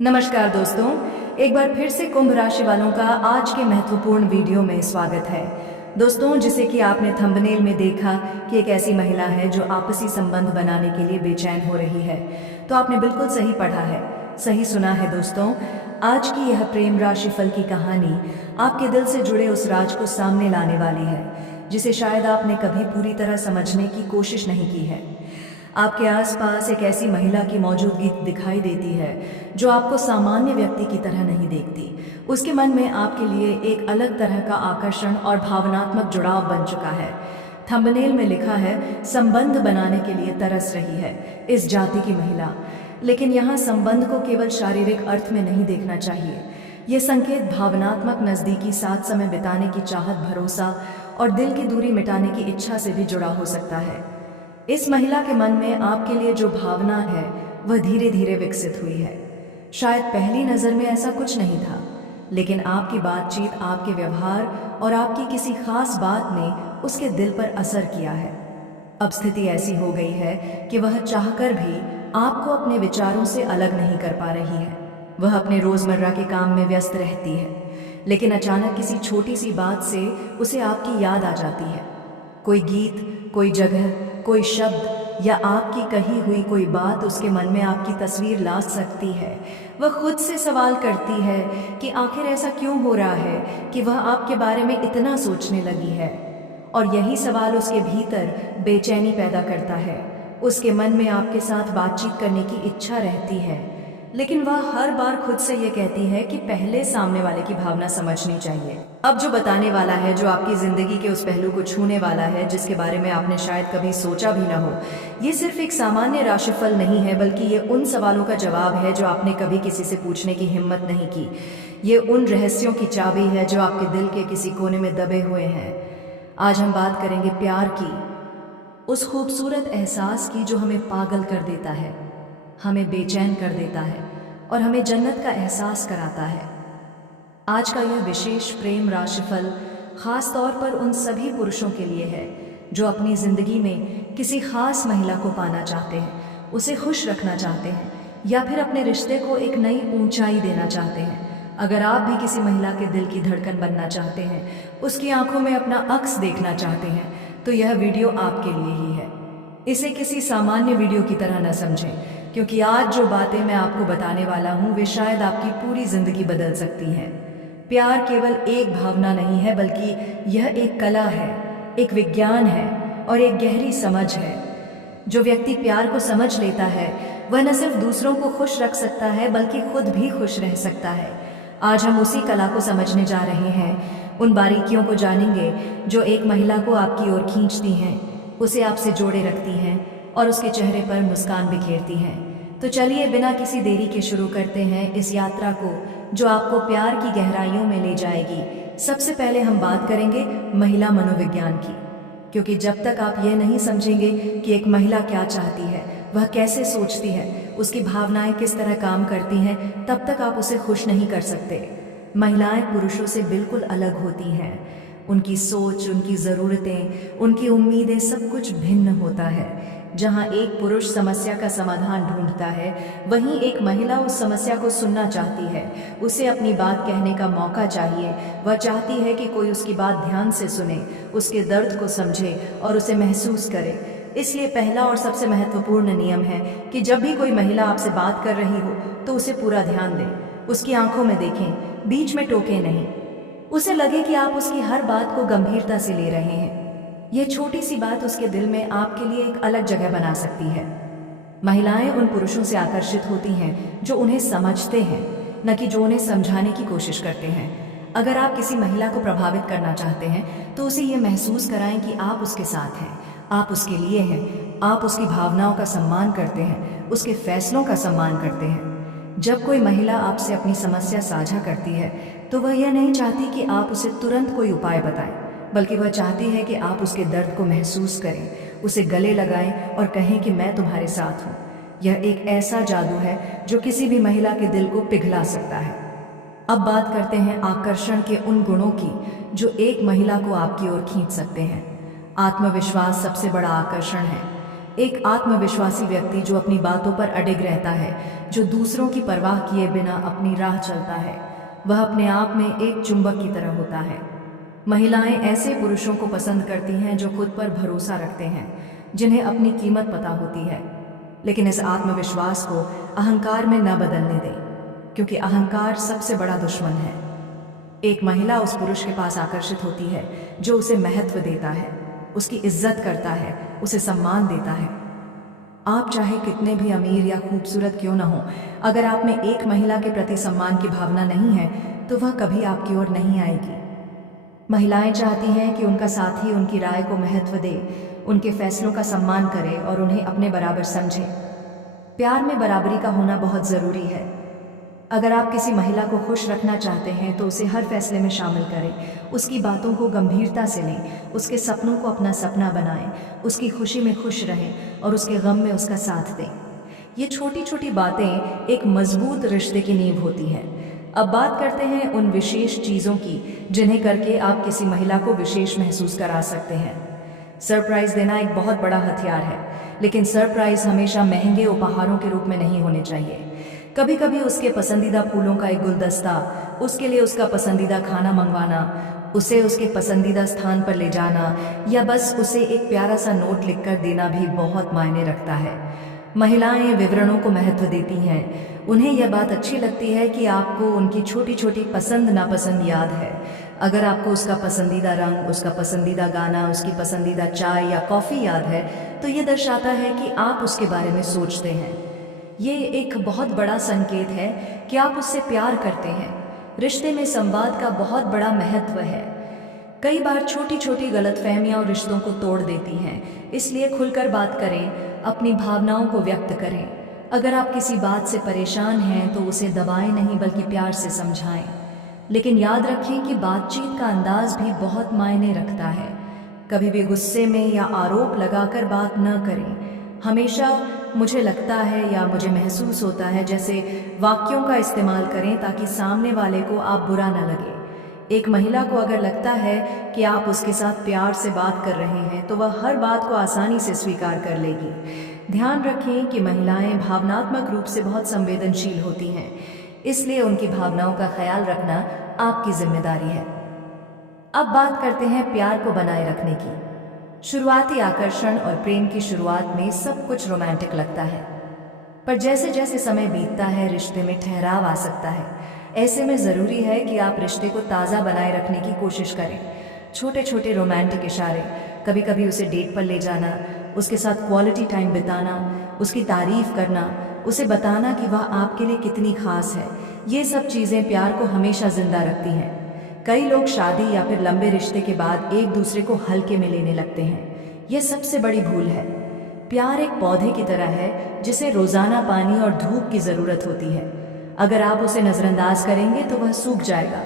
नमस्कार दोस्तों, एक बार फिर से कुंभ राशि वालों का आज के महत्वपूर्ण वीडियो में स्वागत है। दोस्तों, जिसे कि आपने थंबनेल में देखा कि एक ऐसी महिला है जो आपसी संबंध बनाने के लिए बेचैन हो रही है, तो आपने बिल्कुल सही पढ़ा है, सही सुना है। दोस्तों, आज की यह प्रेम राशिफल की कहानी आपके दिल से जुड़े उस राज को सामने लाने वाली है जिसे शायद आपने कभी पूरी तरह समझने की कोशिश नहीं की है। आपके आसपास एक ऐसी महिला की मौजूदगी दिखाई देती है जो आपको सामान्य व्यक्ति की तरह नहीं देखती। उसके मन में आपके लिए एक अलग तरह का आकर्षण और भावनात्मक जुड़ाव बन चुका है। थंबनेल में लिखा है, संबंध बनाने के लिए तरस रही है इस जाति की महिला। लेकिन यहाँ संबंध को केवल शारीरिक अर्थ में नहीं देखना चाहिए। ये संकेत भावनात्मक नज़दीकी, साथ समय बिताने की चाहत, भरोसा और दिल की दूरी मिटाने की इच्छा से भी जुड़ा हो सकता है। इस महिला के मन में आपके लिए जो भावना है वह धीरे धीरे विकसित हुई है। शायद पहली नज़र में ऐसा कुछ नहीं था, लेकिन आपकी बातचीत, आपके व्यवहार और आपकी किसी खास बात ने उसके दिल पर असर किया है। अब स्थिति ऐसी हो गई है कि वह चाहकर भी आपको अपने विचारों से अलग नहीं कर पा रही है। वह अपने रोज़मर्रा के काम में व्यस्त रहती है, लेकिन अचानक किसी छोटी सी बात से उसे आपकी याद आ जाती है। कोई गीत, कोई जगह, कोई शब्द या आपकी कही हुई कोई बात उसके मन में आपकी तस्वीर ला सकती है। वह खुद से सवाल करती है कि आखिर ऐसा क्यों हो रहा है कि वह आपके बारे में इतना सोचने लगी है। और यही सवाल उसके भीतर बेचैनी पैदा करता है। उसके मन में आपके साथ बातचीत करने की इच्छा रहती है, लेकिन वह हर बार खुद से ये कहती है कि पहले सामने वाले की भावना समझनी चाहिए। अब जो बताने वाला है, जो आपकी जिंदगी के उस पहलू को छूने वाला है जिसके बारे में आपने शायद कभी सोचा भी ना हो, ये सिर्फ एक सामान्य राशिफल नहीं है, बल्कि ये उन सवालों का जवाब है जो आपने कभी किसी से पूछने की हिम्मत नहीं की। ये उन रहस्यों की चाबी है जो आपके दिल के किसी कोने में दबे हुए हैं। आज हम बात करेंगे प्यार की, उस खूबसूरत एहसास की जो हमें पागल कर देता है, हमें बेचैन कर देता है और हमें जन्नत का एहसास कराता है। आज का यह विशेष प्रेम राशिफल खास तौर पर उन सभी पुरुषों के लिए है जो अपनी ज़िंदगी में किसी खास महिला को पाना चाहते हैं, उसे खुश रखना चाहते हैं या फिर अपने रिश्ते को एक नई ऊंचाई देना चाहते हैं। अगर आप भी किसी महिला के दिल की धड़कन बनना चाहते हैं, उसकी आंखों में अपना अक्स देखना चाहते हैं, तो यह वीडियो आपके लिए ही है। इसे किसी सामान्य वीडियो की तरह न समझें, क्योंकि आज जो बातें मैं आपको बताने वाला हूँ वे शायद आपकी पूरी जिंदगी बदल सकती हैं। प्यार केवल एक भावना नहीं है, बल्कि यह एक कला है, एक विज्ञान है और एक गहरी समझ है। जो व्यक्ति प्यार को समझ लेता है वह न सिर्फ दूसरों को खुश रख सकता है, बल्कि खुद भी खुश रह सकता है। आज हम उसी कला को समझने जा रहे हैं, उन बारीकियों को जानेंगे जो एक महिला को आपकी ओर खींचती हैं, उसे आपसे जोड़े रखती हैं और उसके चेहरे पर मुस्कान बिखेरती हैं। तो चलिए बिना किसी देरी के शुरू करते हैं इस यात्रा को जो आपको प्यार की गहराइयों में ले जाएगी। सबसे पहले हम बात करेंगे महिला मनोविज्ञान की, क्योंकि जब तक आप ये नहीं समझेंगे कि एक महिला क्या चाहती है, वह कैसे सोचती है, उसकी भावनाएं किस तरह काम करती हैं, तब तक आप उसे खुश नहीं कर सकते। महिलाएं पुरुषों से बिल्कुल अलग होती हैं। उनकी सोच, उनकी ज़रूरतें, उनकी उम्मीदें, सब कुछ भिन्न होता है। जहाँ एक पुरुष समस्या का समाधान ढूंढता है, वहीं एक महिला उस समस्या को सुनना चाहती है। उसे अपनी बात कहने का मौका चाहिए। वह चाहती है कि कोई उसकी बात ध्यान से सुने, उसके दर्द को समझे और उसे महसूस करे। इसलिए पहला और सबसे महत्वपूर्ण नियम है कि जब भी कोई महिला आपसे बात कर रही हो तो उसे पूरा ध्यान दें, उसकी आंखों में देखें, बीच में टोकें नहीं। उसे लगे कि आप उसकी हर बात को गंभीरता से ले रहे हैं। यह छोटी सी बात उसके दिल में आपके लिए एक अलग जगह बना सकती है। महिलाएं उन पुरुषों से आकर्षित होती हैं जो उन्हें समझते हैं, न कि जो उन्हें समझाने की कोशिश करते हैं। अगर आप किसी महिला को प्रभावित करना चाहते हैं तो उसे ये महसूस कराएं कि आप उसके साथ हैं, आप उसके लिए हैं, आप उसकी भावनाओं का सम्मान करते हैं, उसके फैसलों का सम्मान करते हैं। जब कोई महिला आपसे अपनी समस्या साझा करती है तो वह यह नहीं चाहती कि आप उसे तुरंत कोई उपाय बताएं, बल्कि वह चाहती है कि आप उसके दर्द को महसूस करें, उसे गले लगाएं और कहें कि मैं तुम्हारे साथ हूँ। यह एक ऐसा जादू है जो किसी भी महिला के दिल को पिघला सकता है। अब बात करते हैं आकर्षण के उन गुणों की जो एक महिला को आपकी ओर खींच सकते हैं। आत्मविश्वास सबसे बड़ा आकर्षण है। एक आत्मविश्वासी व्यक्ति जो अपनी बातों पर अडिग रहता है, जो दूसरों की परवाह किए बिना अपनी राह चलता है, वह अपने आप में एक चुंबक की तरह होता है। महिलाएं ऐसे पुरुषों को पसंद करती हैं जो खुद पर भरोसा रखते हैं, जिन्हें अपनी कीमत पता होती है, लेकिन इस आत्मविश्वास को अहंकार में न बदलने दें, क्योंकि अहंकार सबसे बड़ा दुश्मन है। एक महिला उस पुरुष के पास आकर्षित होती है जो उसे महत्व देता है, उसकी इज्जत करता है, उसे सम्मान देता है। आप चाहे कितने भी अमीर या खूबसूरत क्यों न हो, अगर आप में एक महिला के प्रति सम्मान की भावना नहीं है तो वह कभी आपकी ओर नहीं आएगी। महिलाएं चाहती हैं कि उनका साथी उनकी राय को महत्व दे, उनके फैसलों का सम्मान करे और उन्हें अपने बराबर समझे। प्यार में बराबरी का होना बहुत ज़रूरी है। अगर आप किसी महिला को खुश रखना चाहते हैं तो उसे हर फैसले में शामिल करें, उसकी बातों को गंभीरता से लें, उसके सपनों को अपना सपना बनाएं, उसकी खुशी में खुश रहें और उसके गम में उसका साथ दें। ये छोटी छोटी बातें एक मजबूत रिश्ते की नींव होती हैं। अब बात करते हैं उन विशेष चीज़ों की जिन्हें करके आप किसी महिला को विशेष महसूस करा सकते हैं। सरप्राइज़ देना एक बहुत बड़ा हथियार है, लेकिन सरप्राइज़ हमेशा महंगे उपहारों के रूप में नहीं होने चाहिए। कभी कभी उसके पसंदीदा फूलों का एक गुलदस्ता, उसके लिए उसका पसंदीदा खाना मंगवाना, उसे उसके पसंदीदा स्थान पर ले जाना या बस उसे एक प्यारा सा नोट लिखकर देना भी बहुत मायने रखता है। महिलाएं विवरणों को महत्व देती हैं। उन्हें यह बात अच्छी लगती है कि आपको उनकी छोटी छोटी पसंद नापसंद याद है। अगर आपको उसका पसंदीदा रंग, उसका पसंदीदा गाना, उसकी पसंदीदा चाय या कॉफ़ी याद है तो ये दर्शाता है कि आप उसके बारे में सोचते हैं। ये एक बहुत बड़ा संकेत है कि आप उससे प्यार करते हैं। रिश्ते में संवाद का बहुत बड़ा महत्व है। कई बार छोटी छोटी गलतफहमियां रिश्तों को तोड़ देती हैं, इसलिए खुलकर बात करें, अपनी भावनाओं को व्यक्त करें। अगर आप किसी बात से परेशान हैं तो उसे दबाएं नहीं बल्कि प्यार से समझाएं। लेकिन याद रखें कि बातचीत का अंदाज भी बहुत मायने रखता है। कभी भी गुस्से में या आरोप लगाकर बात न करें। हमेशा मुझे लगता है या मुझे महसूस होता है जैसे वाक्यों का इस्तेमाल करें ताकि सामने वाले को आप बुरा न लगे। एक महिला को अगर लगता है कि आप उसके साथ प्यार से बात कर रहे हैं तो वह हर बात को आसानी से स्वीकार कर लेगी। ध्यान रखें कि महिलाएं भावनात्मक रूप से बहुत संवेदनशील होती हैं, इसलिए उनकी भावनाओं का ख्याल रखना आपकी जिम्मेदारी है। अब बात करते हैं प्यार को बनाए रखने की। शुरुआती आकर्षण और प्रेम की शुरुआत में सब कुछ रोमांटिक लगता है, पर जैसे जैसे समय बीतता है रिश्ते में ठहराव आ सकता है। ऐसे में ज़रूरी है कि आप रिश्ते को ताज़ा बनाए रखने की कोशिश करें। छोटे छोटे रोमांटिक इशारे, कभी कभी उसे डेट पर ले जाना, उसके साथ क्वालिटी टाइम बिताना, उसकी तारीफ करना, उसे बताना कि वह आपके लिए कितनी खास है, ये सब चीज़ें प्यार को हमेशा जिंदा रखती हैं। कई लोग शादी या फिर लंबे रिश्ते के बाद एक दूसरे को हल्के में लेने लगते हैं। यह सबसे बड़ी भूल है। प्यार एक पौधे की तरह है जिसे रोजाना पानी और धूप की जरूरत होती है। अगर आप उसे नजरअंदाज करेंगे तो वह सूख जाएगा।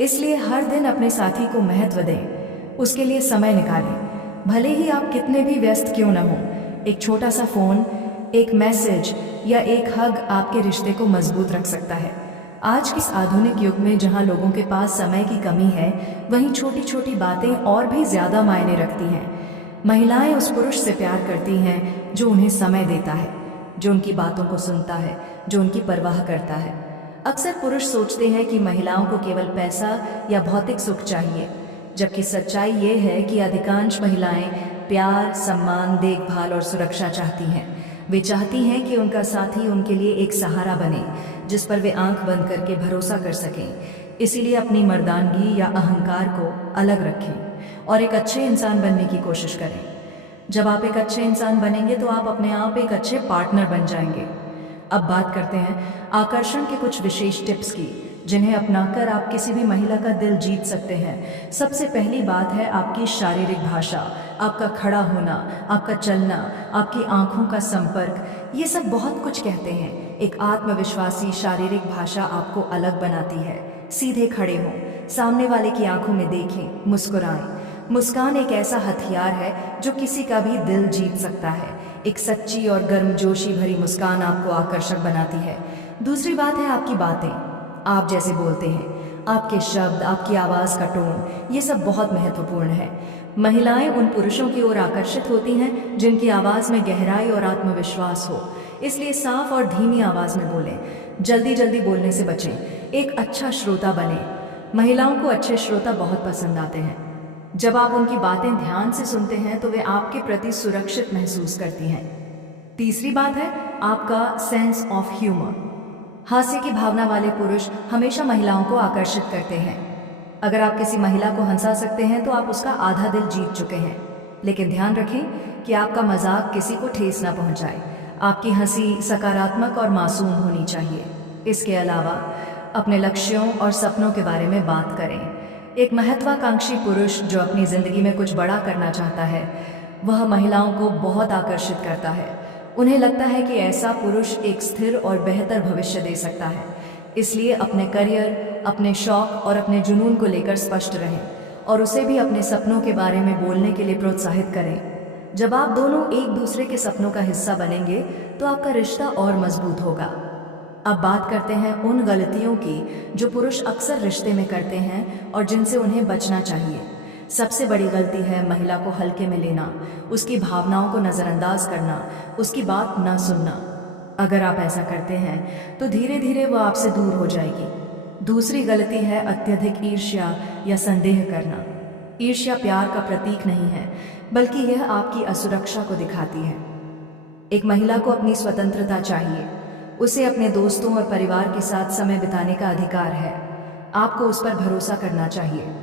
इसलिए हर दिन अपने साथी को महत्व दें, उसके लिए समय निकालें। भले ही आप कितने भी व्यस्त क्यों न हो, एक छोटा सा फोन, एक मैसेज या एक हग आपके रिश्ते को मजबूत रख सकता है। आज के इस आधुनिक युग में जहां लोगों के पास समय की कमी है, वहीं छोटी छोटी बातें और भी ज्यादा मायने रखती हैं। महिलाएं उस पुरुष से प्यार करती हैं जो उन्हें समय देता है, जो उनकी बातों को सुनता है, जो उनकी परवाह करता है। अक्सर पुरुष सोचते हैं कि महिलाओं को केवल पैसा या भौतिक सुख चाहिए, जबकि सच्चाई ये है कि अधिकांश महिलाएं प्यार, सम्मान, देखभाल और सुरक्षा चाहती हैं। वे चाहती हैं कि उनका साथी उनके लिए एक सहारा बने जिस पर वे आंख बंद करके भरोसा कर सकें। इसीलिए अपनी मर्दानगी या अहंकार को अलग रखें और एक अच्छे इंसान बनने की कोशिश करें। जब आप एक अच्छे इंसान बनेंगे तो आप अपने आप एक अच्छे पार्टनर बन जाएंगे। अब बात करते हैं आकर्षण के कुछ विशेष टिप्स की, जिन्हें अपनाकर आप किसी भी महिला का दिल जीत सकते हैं। सबसे पहली बात है आपकी शारीरिक भाषा, आपका खड़ा होना, आपका चलना, आपकी आंखों का संपर्क, ये सब बहुत कुछ कहते हैं। एक आत्मविश्वासी शारीरिक भाषा आपको अलग बनाती है। सीधे खड़े हों, सामने वाले की आंखों में देखें, मुस्कुराएं। मुस्कान एक ऐसा हथियार है जो किसी का भी दिल जीत सकता है। एक सच्ची और गर्मजोशी भरी मुस्कान आपको आकर्षक बनाती है। दूसरी बात है आपकी बातें, आप जैसे बोलते हैं, आपके शब्द, आपकी आवाज़ का टोन, ये सब बहुत महत्वपूर्ण है। महिलाएं उन पुरुषों की ओर आकर्षित होती हैं जिनकी आवाज में गहराई और आत्मविश्वास हो, इसलिए साफ और धीमी आवाज में बोलें। जल्दी जल्दी बोलने से बचें। एक अच्छा श्रोता बने। महिलाओं को अच्छे श्रोता बहुत पसंद आते हैं। जब आप उनकी बातें ध्यान से सुनते हैं तो वे आपके प्रति सुरक्षित महसूस करती हैं। तीसरी बात है आपका सेंस ऑफ ह्यूमर। हास्य की भावना वाले पुरुष हमेशा महिलाओं को आकर्षित करते हैं। अगर आप किसी महिला को हंसा सकते हैं तो आप उसका आधा दिल जीत चुके हैं। लेकिन ध्यान रखें कि आपका मजाक किसी को ठेस ना पहुंचाए। आपकी हंसी सकारात्मक और मासूम होनी चाहिए। इसके अलावा अपने लक्ष्यों और सपनों के बारे में बात करें। एक महत्वाकांक्षी पुरुष जो अपनी जिंदगी में कुछ बड़ा करना चाहता है, वह महिलाओं को बहुत आकर्षित करता है। उन्हें लगता है कि ऐसा पुरुष एक स्थिर और बेहतर भविष्य दे सकता है। इसलिए अपने करियर, अपने शौक और अपने जुनून को लेकर स्पष्ट रहें और उसे भी अपने सपनों के बारे में बोलने के लिए प्रोत्साहित करें। जब आप दोनों एक दूसरे के सपनों का हिस्सा बनेंगे तो आपका रिश्ता और मजबूत होगा। अब बात करते हैं उन गलतियों की जो पुरुष अक्सर रिश्ते में करते हैं और जिनसे उन्हें बचना चाहिए। सबसे बड़ी गलती है महिला को हल्के में लेना, उसकी भावनाओं को नज़रअंदाज करना, उसकी बात ना सुनना। अगर आप ऐसा करते हैं तो धीरे धीरे वह आपसे दूर हो जाएगी। दूसरी गलती है अत्यधिक ईर्ष्या या संदेह करना। ईर्ष्या प्यार का प्रतीक नहीं है, बल्कि यह आपकी असुरक्षा को दिखाती है। एक महिला को अपनी स्वतंत्रता चाहिए। उसे अपने दोस्तों और परिवार के साथ समय बिताने का अधिकार है। आपको उस पर भरोसा करना चाहिए।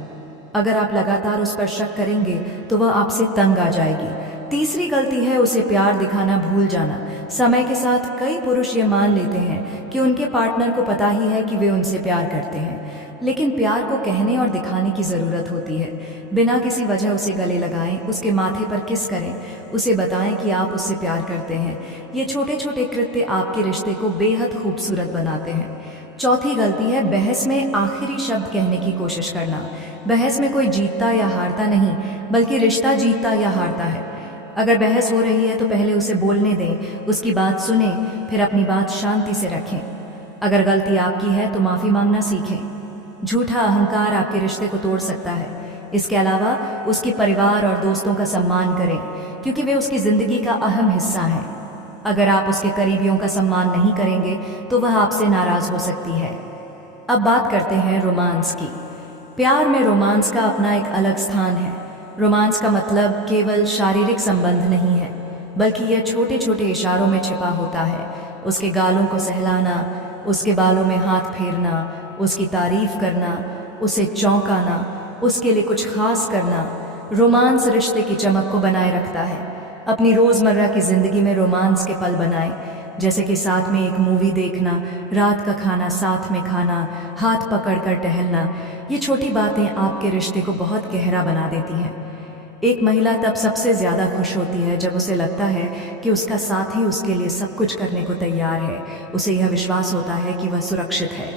अगर आप लगातार उस पर शक करेंगे तो वह आपसे तंग आ जाएगी। तीसरी गलती है उसे प्यार दिखाना भूल जाना। समय के साथ कई पुरुष ये मान लेते हैं कि उनके पार्टनर को पता ही है कि वे उनसे प्यार करते हैं, लेकिन प्यार को कहने और दिखाने की ज़रूरत होती है। बिना किसी वजह उसे गले लगाएं, उसके माथे पर किस करें, उसे बताएं कि आप उससे प्यार करते हैं। ये छोटे छोटे कृत्य आपके रिश्ते को बेहद खूबसूरत बनाते हैं। चौथी गलती है बहस में आखिरी शब्द कहने की कोशिश करना। बहस में कोई जीतता या हारता नहीं, बल्कि रिश्ता जीतता या हारता है। अगर बहस हो रही है तो पहले उसे बोलने दें, उसकी बात सुने, फिर अपनी बात शांति से रखें। अगर गलती आपकी है तो माफ़ी मांगना सीखें। झूठा अहंकार आपके रिश्ते को तोड़ सकता है। इसके अलावा उसके परिवार और दोस्तों का सम्मान करें, क्योंकि वे उसकी ज़िंदगी का अहम हिस्सा हैं। अगर आप उसके करीबियों का सम्मान नहीं करेंगे तो वह आपसे नाराज़ हो सकती है। अब बात करते हैं रोमांस की। प्यार में रोमांस का अपना एक अलग स्थान है। रोमांस का मतलब केवल शारीरिक संबंध नहीं है, बल्कि यह छोटे छोटे इशारों में छिपा होता है। उसके गालों को सहलाना, उसके बालों में हाथ फेरना, उसकी तारीफ करना, उसे चौंकाना, उसके लिए कुछ खास करना। रोमांस रिश्ते की चमक को बनाए रखता है। अपनी रोज़मर्रा की ज़िंदगी में रोमांस के पल बनाएं, जैसे कि साथ में एक मूवी देखना, रात का खाना साथ में खाना, हाथ पकड़कर टहलना। ये छोटी बातें आपके रिश्ते को बहुत गहरा बना देती हैं। एक महिला तब सबसे ज़्यादा खुश होती है जब उसे लगता है कि उसका साथी उसके लिए सब कुछ करने को तैयार है। उसे यह विश्वास होता है कि वह सुरक्षित है।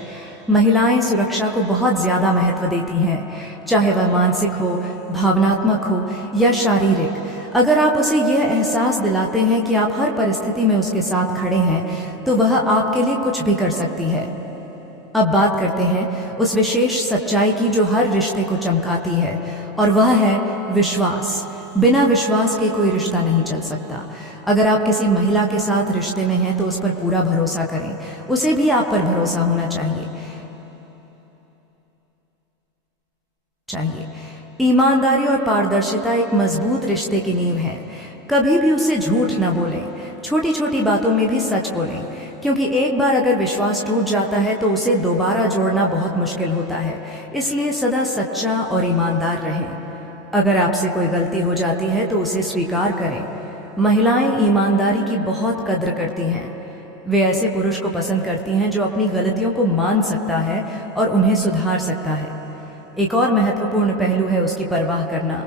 महिलाएं सुरक्षा को बहुत ज़्यादा महत्व देती हैं, चाहे वह मानसिक हो, भावनात्मक हो या शारीरिक। अगर आप उसे यह एहसास दिलाते हैं कि आप हर परिस्थिति में उसके साथ खड़े हैं, तो वह आपके लिए कुछ भी कर सकती है। अब बात करते हैं उस विशेष सच्चाई की जो हर रिश्ते को चमकाती है, और वह है विश्वास। बिना विश्वास के कोई रिश्ता नहीं चल सकता। अगर आप किसी महिला के साथ रिश्ते में हैं तो उस पर पूरा भरोसा करें। उसे भी आप पर भरोसा होना चाहिए। ईमानदारी और पारदर्शिता एक मजबूत रिश्ते की नींव है। कभी भी उसे झूठ न बोलें। छोटी छोटी बातों में भी सच बोलें, क्योंकि एक बार अगर विश्वास टूट जाता है तो उसे दोबारा जोड़ना बहुत मुश्किल होता है। इसलिए सदा सच्चा और ईमानदार रहें। अगर आपसे कोई गलती हो जाती है तो उसे स्वीकार करें। महिलाएं ईमानदारी की बहुत कद्र करती हैं। वे ऐसे पुरुष को पसंद करती हैं जो अपनी गलतियों को मान सकता है और उन्हें सुधार सकता है। एक और महत्वपूर्ण पहलू है उसकी परवाह करना,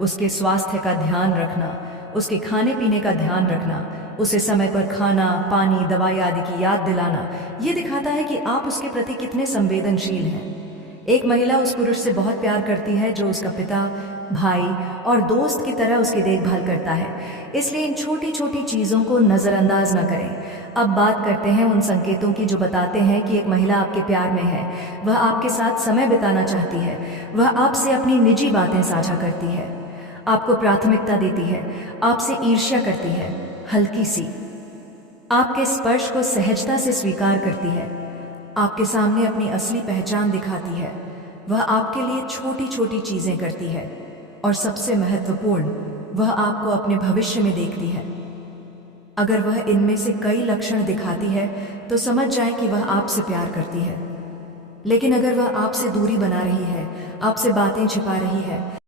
उसके स्वास्थ्य का ध्यान रखना, उसके खाने पीने का ध्यान रखना, उसे समय पर खाना, पानी, दवाई आदि की याद दिलाना। ये दिखाता है कि आप उसके प्रति कितने संवेदनशील हैं। एक महिला उस पुरुष से बहुत प्यार करती है जो उसका पिता, भाई और दोस्त की तरह उसकी देखभाल करता है। इसलिए इन छोटी छोटी चीज़ों को नज़रअंदाज न करें। अब बात करते हैं उन संकेतों की जो बताते हैं कि एक महिला आपके प्यार में है, वह आपके साथ समय बिताना चाहती है, वह आपसे अपनी निजी बातें साझा करती है। आपको प्राथमिकता देती है, आपसे ईर्ष्या करती है, हल्की सी, आपके स्पर्श को सहजता से स्वीकार करती है, आपके सामने अपनी असली पहचान दिखाती है। वह आपके लिए छोटी छोटी चीजें करती है और सबसे महत्वपूर्ण, वह आपको अपने भविष्य में देखती है। अगर वह इनमें से कई लक्षण दिखाती है तो समझ जाएं कि वह आपसे प्यार करती है। लेकिन अगर वह आपसे दूरी बना रही है, आपसे बातें छिपा रही है